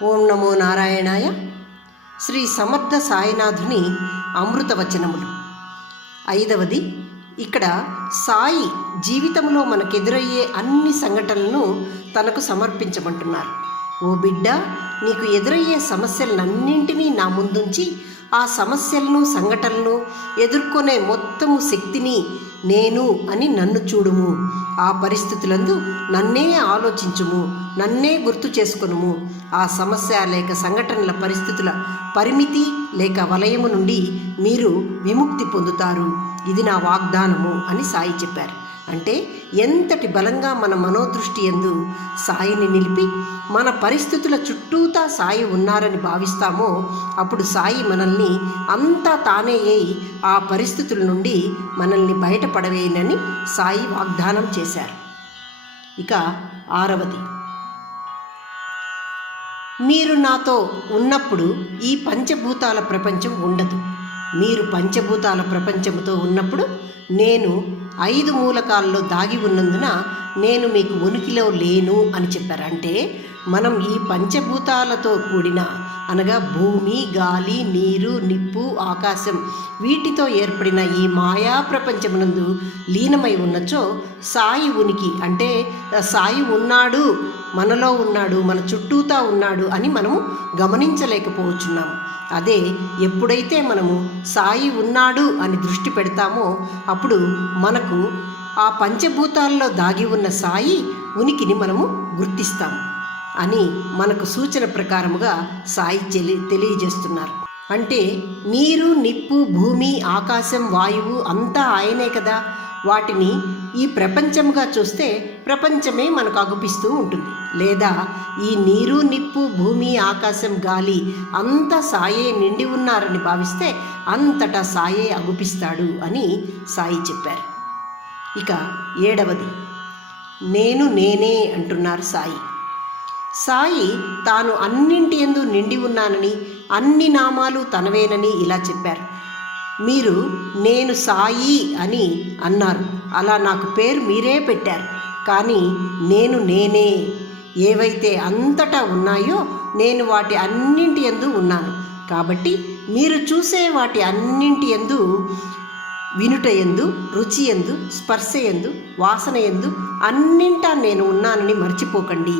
ఓం నమో నారాయణాయ. శ్రీ సమర్థ సాయినాథుని అమృతవచనములు. 5వది, ఇక్కడ సాయి జీవితంలో మనకెదురయ్యే అన్ని సంఘటనలను తనకు సమర్పించమంటున్నారు. ఓ బిడ్డ, నీకు ఎదురయ్యే సమస్యలన్నింటినీ నా ముందుంచి ఆ సమస్యలను సంఘటనలను ఎదుర్కొనే మొత్తము శక్తిని నేను అని నన్ను చూడుము. ఆ పరిస్థితులందు నన్నే ఆలోచించుము, నన్నే గుర్తు చేసుకొనుము. ఆ సమస్య లేక సంఘటనల పరిస్థితుల పరిమితి లేక వలయము నుండి మీరు విముక్తి పొందుతారు. ఇది నా వాగ్దానము అని సాయి చెప్పారు. అంటే ఎంతటి బలంగా మన మనోదృష్టి యందు సాయిని నిలిపి మన పరిస్థితుల చుట్టూతా సాయి ఉన్నారని భావిస్తామో అప్పుడు సాయి మనల్ని అంతా తానే అయి ఆ పరిస్థితుల నుండి మనల్ని బయటపడవేయనని సాయి వాగ్దానం చేశారు. ఇక 6వది, మీరు నాతో ఉన్నప్పుడు ఈ పంచభూతాల ప్రపంచం ఉండదు. మీరు పంచభూతాల ప్రపంచంతో ఉన్నప్పుడు నేను 5 మూలకాల్లో దాగి ఉన్నందున నేను మీకు ఉనికిలో లేను అని చెప్పారు. అంటే మనం ఈ పంచభూతాలతో కూడిన అనగా భూమి, గాలి, నీరు, నిప్పు, ఆకాశం వీటితో ఏర్పడిన ఈ మాయా ప్రపంచమునందు లీనమై ఉన్నచో సాయి ఉనికి అంటే సాయి ఉన్నాడు, మనలో ఉన్నాడు, మన చుట్టూతా ఉన్నాడు అని మనము గమనించలేకపోవచ్చున్నాము. అదే ఎప్పుడైతే మనము సాయి ఉన్నాడు అని దృష్టి పెడతామో అప్పుడు మనకు ఆ పంచభూతాల్లో దాగి ఉన్న సాయి ఉనికిని మనము గుర్తిస్తాము అని మనకు సూచన ప్రకారముగా సాయి తెలియజేస్తున్నారు. అంటే నీరు, నిప్పు, భూమి, ఆకాశం, వాయువు అంతా ఆయనే కదా. వాటిని ఈ ప్రపంచముగా చూస్తే ప్రపంచమే మనకు అగుపిస్తూ ఉంటుంది. లేదా ఈ నీరు, నిప్పు, భూమి, ఆకాశం, గాలి అంతా సాయే నిండి ఉన్నారని భావిస్తే అంతటా సాయే అగుపిస్తాడు అని సాయి చెప్పారు. ఇక 7వది, నేను నేనే అంటున్నారు సాయి. సాయి తాను అన్నింటి యందు నిండి ఉన్నానని, అన్ని నామాలు తనవేనని ఇలా చెప్పారు. మీరు నేను సాయి అని అన్నారు, అలా నాకు పేరు మీరే పెట్టారు. కానీ నేను నేనే. ఏవైతే అంతటా ఉన్నాయో నేను వాటి అన్నింటి యందు ఉన్నాను. కాబట్టి మీరు చూసే వాటి అన్నింటి యందు, వినుట యందు, రుచి యందు, స్పర్శ యందు, వాసన యందు అన్నింటా నేను ఉన్నానని మర్చిపోకండి.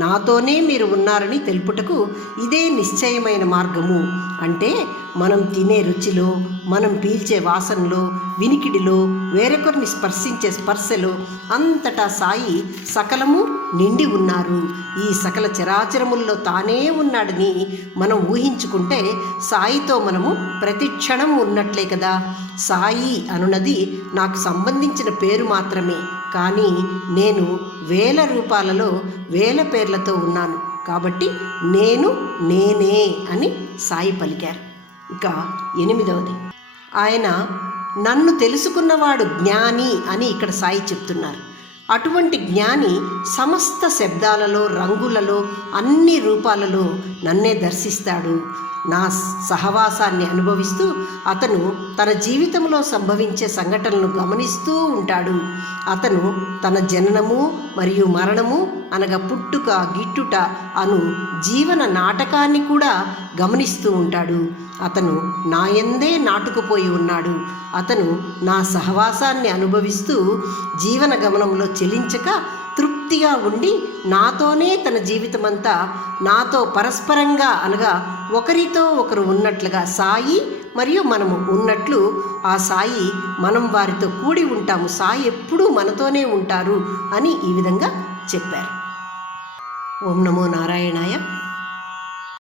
నాతోనే మీరు ఉన్నారని తెలుపుటకు ఇదే నిశ్చయమైన మార్గము. అంటే మనం తినే రుచిలో, మనం పీల్చే వాసనలో, వినికిడిలో, వేరొకరిని స్పర్శించే స్పర్శలో అంతటా సాయి సకలము నిండి ఉన్నారు. ఈ సకల చరాచరముల్లో తానే ఉన్నాడని మనం ఊహించుకుంటే సాయితో మనము ప్రతి క్షణం ఉన్నట్లే కదా. సాయి అనున్నది నాకు సంబంధించిన పేరు మాత్రమే, కానీ నేను వేల రూపాలలో వేల పేర్లతో ఉన్నాను. కాబట్టి నేను నేనే అని సాయి పలికారు. ఇక 8వది, ఆయన నన్ను తెలుసుకున్నవాడు జ్ఞాని అని ఇక్కడ సాయి చెప్తున్నారు. అటువంటి జ్ఞాని సమస్త శబ్దాలలో, రంగులలో, అన్ని రూపాలలో నన్నే దర్శిస్తాడు. నా సహవాసాన్ని అనుభవిస్తూ అతను తన జీవితంలో సంభవించే సంఘటనలను గమనిస్తూ ఉంటాడు. అతను తన జననము మరియు మరణము అనగా పుట్టుక, గిట్టుట అను జీవన నాటకాన్ని కూడా గమనిస్తూ ఉంటాడు. అతను నా యందే నాటుకుపోయి ఉన్నాడు. అతను నా సహవాసాన్ని అనుభవిస్తూ జీవన గమనంలో చెలించక తృప్తిగా ఉండి నాతోనే తన జీవితమంతా నాతో పరస్పరంగా అనగా ఒకరితో ఒకరు ఉన్నట్లుగా సాయి మరియు మనము ఉన్నట్లు ఆ సాయి మనం వారితో కూడి ఉంటాము. సాయి ఎప్పుడూ మనతోనే ఉంటారు అని ఈ విధంగా చెప్పారు. ఓం నమో నారాయణాయ.